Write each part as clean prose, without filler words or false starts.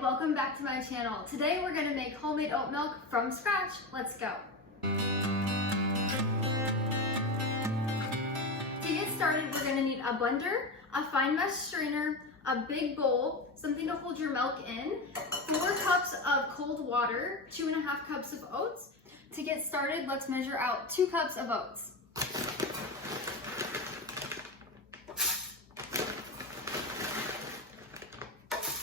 welcome back to my channel. Today we're gonna make homemade oat milk from scratch. Let's go. To get started, we're gonna need a blender, a fine mesh strainer, a big bowl, something to hold your milk in, 4 cups of cold water, 2.5 cups of oats. To get started, let's measure out 2 cups of oats.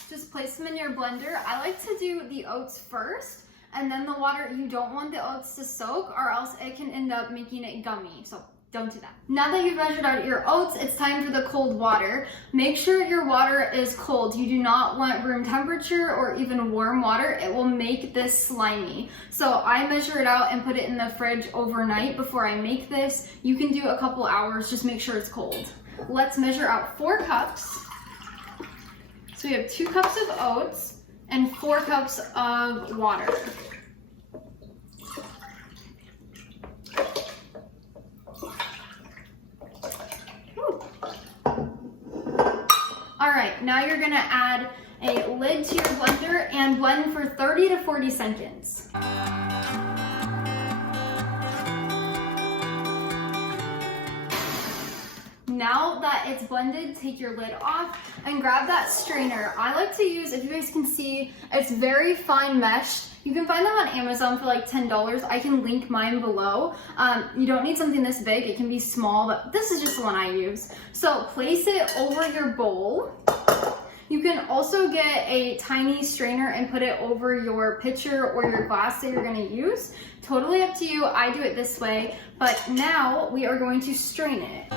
Just place them in your blender. I like to do the oats first and then the water. You don't want the oats to soak or else it can end up making it gummy. So don't do that. Now that you've measured out your oats, it's time for the cold water. Make sure your water is cold. You do not want room temperature or even warm water. It will make this slimy. So I measure it out and put it in the fridge overnight before I make this. You can do a couple hours, just make sure it's cold. Let's measure out 4 cups. So we have 2 cups of oats and 4 cups of water. All right, now you're gonna add a lid to your blender and blend for 30 to 40 seconds. Now that it's blended, take your lid off and grab that strainer. I like to use, if you guys can see, it's very fine mesh. You can find them on Amazon for like $10. I can link mine below. You don't need something this big. It can be small, but this is just the one I use. So place it over your bowl. You can also get a tiny strainer and put it over your pitcher or your glass that you're gonna use. Totally up to you. I do it this way, but now we are going to strain it.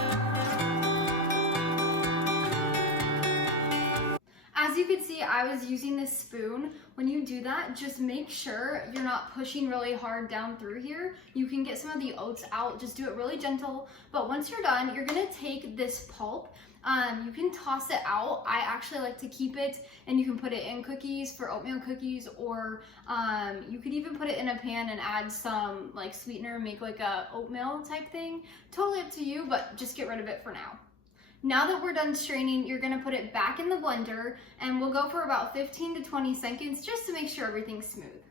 As you can see, I was using this spoon. When you do that, just make sure you're not pushing really hard down through here. You can get some of the oats out, just do it really gentle. But once you're done, you're gonna take this pulp. You can toss it out. I actually like to keep it, and you can put it in cookies for oatmeal cookies, or you could even put it in a pan and add some like sweetener, make like a oatmeal type thing. Totally up to you, but just get rid of it for now. Now that we're done straining, you're gonna put it back in the blender and we'll go for about 15 to 20 seconds just to make sure everything's smooth.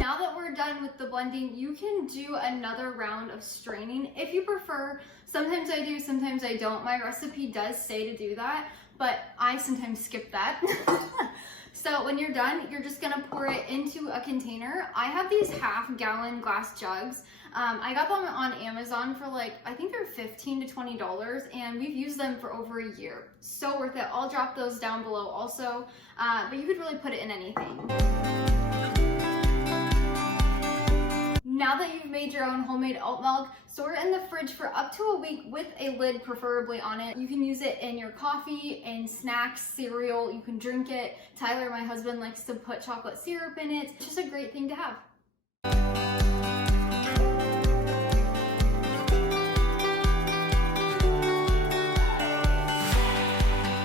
Now that we're done with the blending, you can do another round of straining if you prefer. Sometimes I do, sometimes I don't. My recipe does say to do that, but I sometimes skip that. So when you're done, you're just gonna pour it into a container. I have these half-gallon glass jugs. I got them on Amazon for like, I think they're $15 to $20, and we've used them for over a year. So worth it. I'll drop those down below also, but you could really put it in anything. Now that you've made your own homemade oat milk, store it in the fridge for up to a week with a lid preferably on it. You can use it in your coffee, in snacks, cereal, you can drink it. Tyler, my husband, likes to put chocolate syrup in it. It's just a great thing to have.